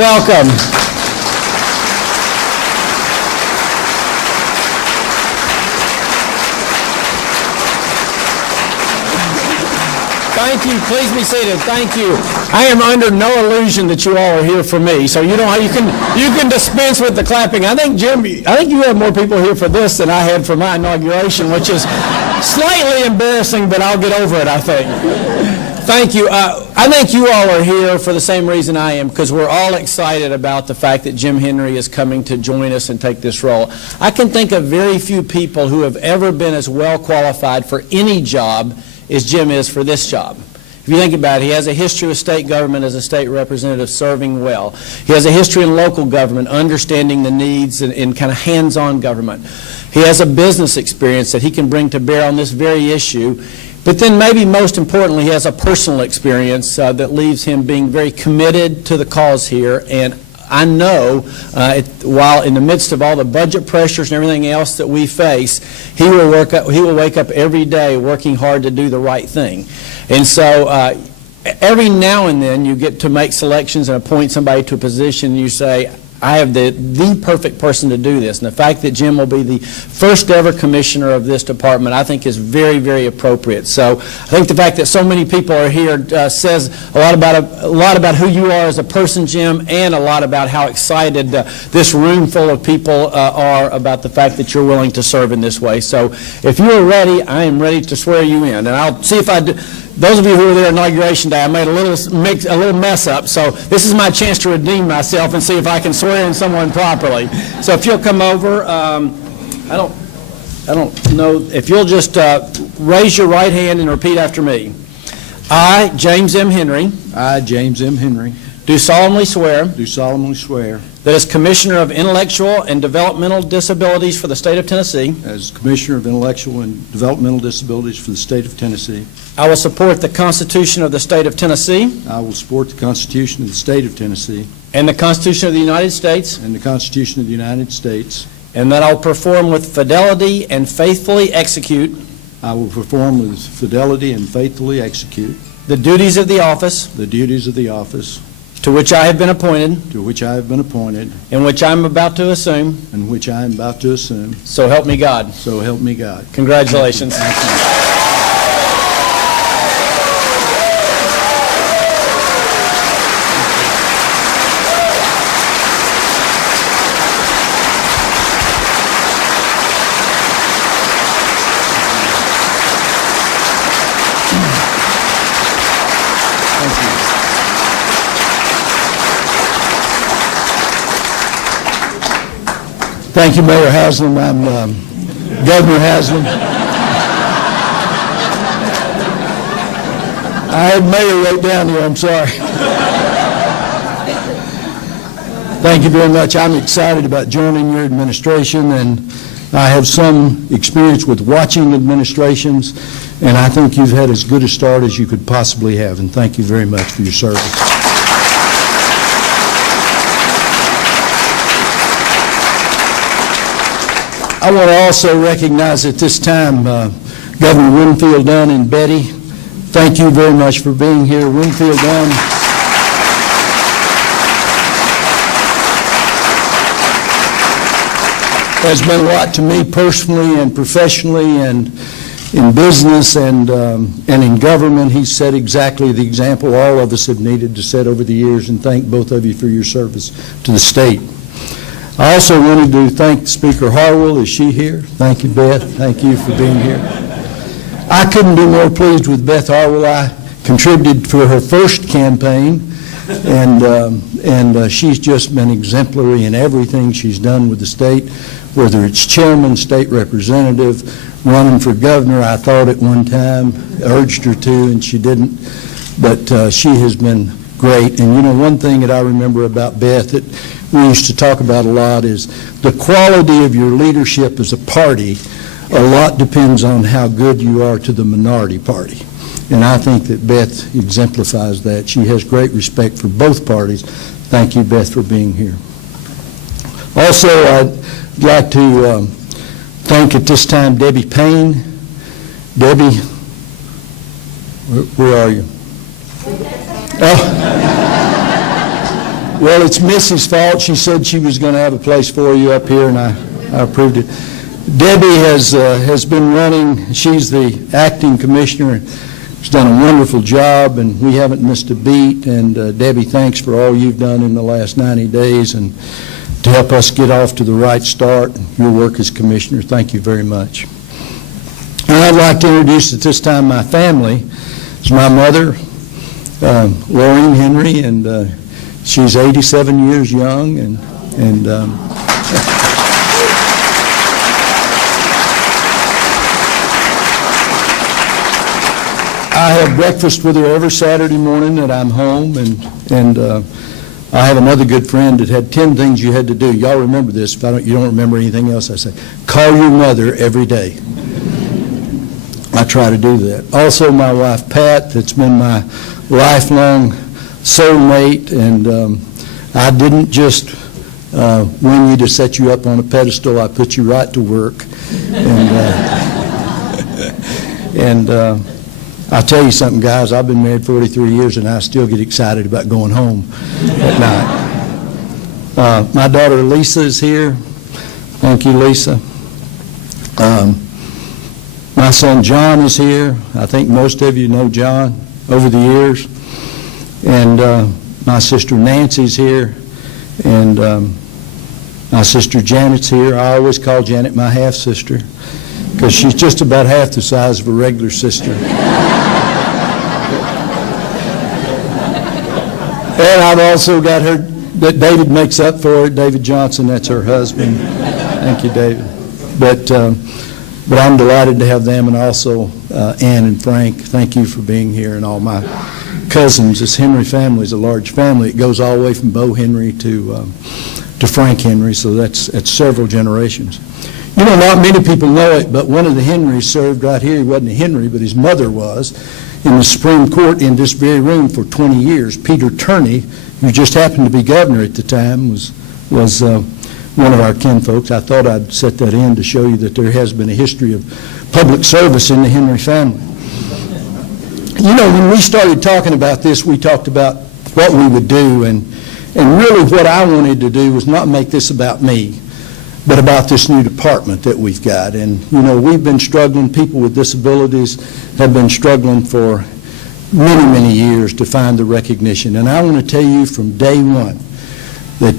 welcome. Thank you. Please be seated. Thank you. I am under no illusion that you all are here for me, so you can dispense with the clapping. I think Jim, you have more people here for this than I had for my inauguration, which is slightly embarrassing, but I'll get over it, I think. Thank you. I think you all are here for the same reason I am, because we're all excited about the fact that Jim Henry is coming to join us and take this role. I can think of very few people who have ever been as well qualified for any job as Jim is for this job. If you think about it, he has a history with state government as a state representative, serving well. He has a history in local government, understanding the needs in kind of hands-on government. He has a business experience that he can bring to bear on this very issue. But then maybe most importantly, he has a personal experience that leaves him being very committed to the cause here. And I know while in the midst of all the budget pressures and everything else that we face, he will wake up every day working hard to do the right thing. And so every now and then you get to make selections and appoint somebody to a position, and you say, I have the perfect person to do this. And the fact that Jim will be the first ever commissioner of this department, I think is very, very appropriate. So I think the fact that so many people are here says a lot about who you are as a person, Jim, and a lot about how excited this room full of people are about the fact that you're willing to serve in this way. So if you are ready, I am ready to swear you in. And I'll see if I do. Those of you who were there Inauguration Day, I made a little mess up, so this is my chance to redeem myself and see if I can swear in someone properly. So if you'll come over, I don't know, if you'll just raise your right hand and repeat after me. I, James M. Henry, I, James M. Henry, do solemnly swear that as Commissioner of Intellectual and Developmental Disabilities for the State of Tennessee, as Commissioner of Intellectual and Developmental Disabilities for the State of Tennessee, I will support the Constitution of the State of Tennessee I will support the Constitution of the State of Tennessee and the Constitution of the United States, and the Constitution of the United States. and that I'll perform with fidelity and faithfully execute I will perform with fidelity and faithfully execute the duties of the office the duties of the office to which I have been appointed, to which I have been appointed, and which I am about to assume, and which I am about to assume. so help me God. So help me God. Congratulations. Thank you. Thank you, Mayor Haslam. I'm Governor Haslam. I had Mayor wrote down here, I'm sorry. Thank you very much. I'm excited about joining your administration, and I have some experience with watching administrations, and I think you've had as good a start as you could possibly have, and thank you very much for your service. I want to also recognize at this time Governor Winfield Dunn and Betty. Thank you very much for being here. Winfield Dunn has been a lot to me personally and professionally, and in business and in government. He's set exactly the example all of us have needed to set over the years, and thank both of you for your service to the state. I also wanted to thank Speaker Harwell. Is she here? Thank you, Beth. Thank you for being here. I couldn't be more pleased with Beth Harwell. I contributed for her first campaign, and she's just been exemplary in everything she's done with the state, whether it's chairman, state representative, running for governor. I thought at one time, urged her to, and she didn't, but she has been great. And you know, one thing that I remember about Beth that we used to talk about a lot is the quality of your leadership as a party. A lot depends on how good you are to the minority party. And I think that Beth exemplifies that. She has great respect for both parties. Thank you, Beth, for being here. Also, I'd like to thank at this time Debbie Payne. Debbie, where are you? Oh. Well, it's Missy's fault. She said she was going to have a place for you up here, and I approved it. Debbie has been running. She's the acting commissioner. She's done a wonderful job, and we haven't missed a beat. And Debbie, thanks for all you've done in the last 90 days and to help us get off to the right start. Your work as commissioner, thank you very much. And I'd like to introduce at this time my family. It's my mother, Laureen Henry, and she's 87 years young, and I have breakfast with her every Saturday morning that I'm home, and I have another good friend that had 10 things you had to do. Y'all remember this. If you don't remember anything else, I say, call your mother every day. I try to do that. Also, my wife, Pat, that's been my lifelong soulmate, and I didn't just win you to set you up on a pedestal. I put you right to work. And I'll tell you something, guys. I've been married 43 years, and I still get excited about going home at night. My daughter, Lisa, is here. Thank you, Lisa. My son, John, is here. I think most of you know John over the years. And my sister, Nancy's here. And my sister, Janet's here. I always call Janet my half-sister because she's just about half the size of a regular sister. And I've also got her, that David makes up for it, David Johnson, that's her husband. Thank you, David. But I'm delighted to have them, and also Ann and Frank. Thank you for being here, and all my cousins. This Henry family is a large family. It goes all the way from Bo Henry to Frank Henry, so that's several generations. You know, not many people know it, but one of the Henrys served right here. He wasn't a Henry, but his mother was, in the Supreme Court in this very room for 20 years. Peter Turney, who just happened to be governor at the time, was one of our kinfolks. I thought I'd set that in to show you that there has been a history of public service in the Henry family. You know, when we started talking about this, we talked about what we would do, and really what I wanted to do was not make this about me, but about this new department that we've got. And, you know, we've been struggling, people with disabilities have been struggling for many, many years to find the recognition. And I want to tell you from day one that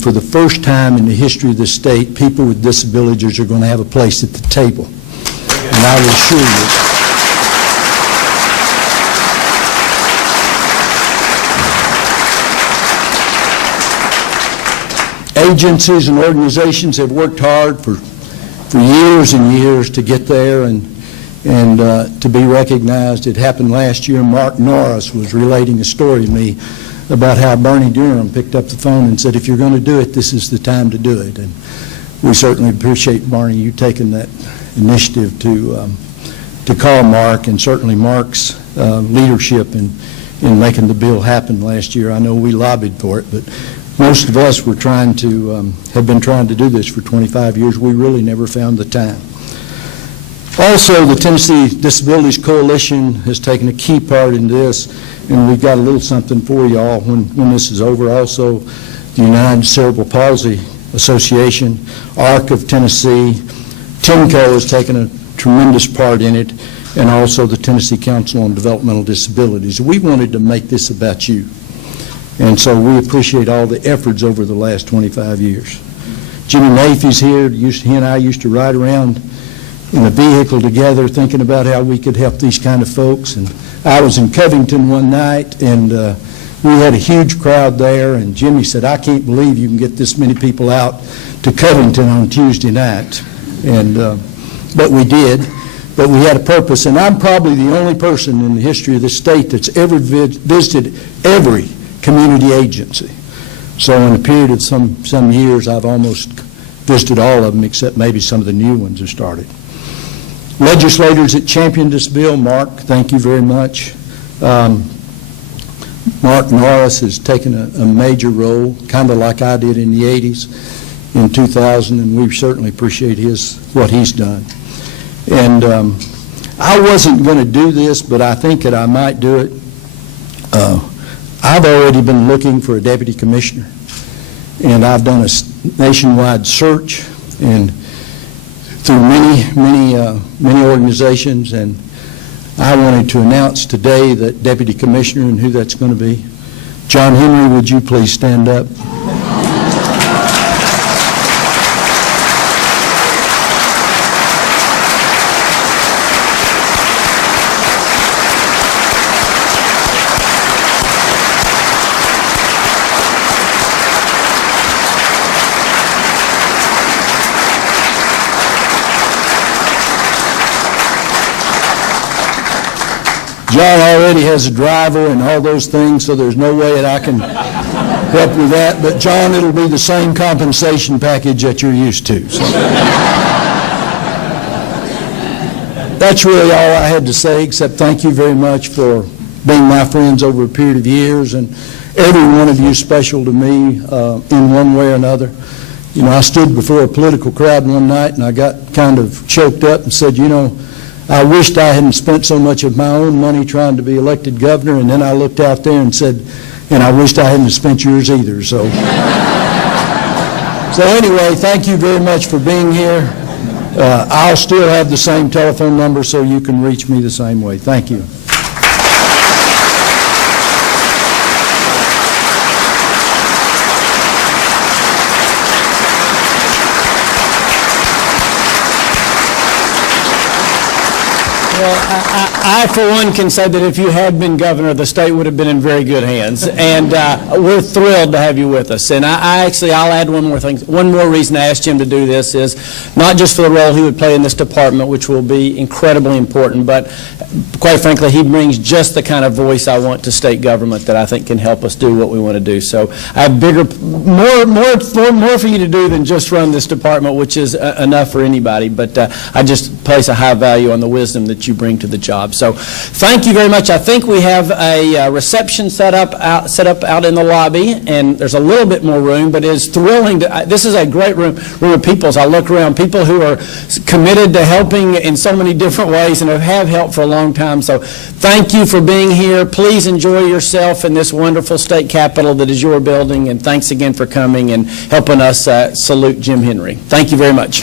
for the first time in the history of the state, people with disabilities are going to have a place at the table. And I will assure you. Agencies and organizations have worked hard for years and years to get there and to be recognized. It happened last year. Mark Norris was relating a story to me about how Bernie Durham picked up the phone and said, if you're going to do it, this is the time to do it. And we certainly appreciate, Barney, you taking that initiative to call Mark, and certainly Mark's leadership in making the bill happen last year. I know we lobbied for it, but most of us were have been trying to do this for 25 years. We really never found the time. Also, the Tennessee Disabilities Coalition has taken a key part in this, and we've got a little something for y'all when this is over. Also, the United Cerebral Palsy Association, ARC of Tennessee, TIMCO has taken a tremendous part in it, and also the Tennessee Council on Developmental Disabilities. We wanted to make this about you. And so we appreciate all the efforts over the last 25 years. Jimmy Nafee's here. He and I used to ride around in a vehicle together thinking about how we could help these kind of folks. And I was in Covington one night, and we had a huge crowd there, and Jimmy said, I can't believe you can get this many people out to Covington on Tuesday night. And but we did. But we had a purpose, and I'm probably the only person in the history of the state that's ever visited every community agency. So in a period of some years, I've almost visited all of them, except maybe some of the new ones have started. Legislators that championed this bill, Mark, thank you very much. Mark Norris has taken a major role, kind of like I did in the 80s, in 2000, and we certainly appreciate what he's done. And I wasn't going to do this, but I think that I might do it. I've already been looking for a deputy commissioner, and I've done a nationwide search and through many organizations, and I wanted to announce today that deputy commissioner and who that's going to be. John Henry, would you please stand up? John already has a driver and all those things, so there's no way that I can help with that. But John, it'll be the same compensation package that you're used to. So. That's really all I had to say, except thank you very much for being my friends over a period of years, and every one of you special to me in one way or another. You know, I stood before a political crowd one night, and I got kind of choked up and said, you know, I wished I hadn't spent so much of my own money trying to be elected governor, and then I looked out there and said, and I wished I hadn't spent yours either. So anyway, thank you very much for being here. I'll still have the same telephone number, so you can reach me the same way. Thank you. I, for one, can say that if you had been governor, the state would have been in very good hands. And we're thrilled to have you with us. And I'll add one more thing. One more reason I asked Jim to do this is not just for the role he would play in this department, which will be incredibly important, but quite frankly, he brings just the kind of voice I want to state government that I think can help us do what we want to do. So I have more for you to do than just run this department, which is enough for anybody. But I just place a high value on the wisdom that you bring to the job. So thank you very much. I think we have a reception set up out in the lobby, and there's a little bit more room, but it's thrilling. This is a great room of people. As I look around, people who are committed to helping in so many different ways and have helped for a long time. So thank you for being here. Please enjoy yourself in this wonderful state capitol that is your building, and thanks again for coming and helping us salute Jim Henry. Thank you very much.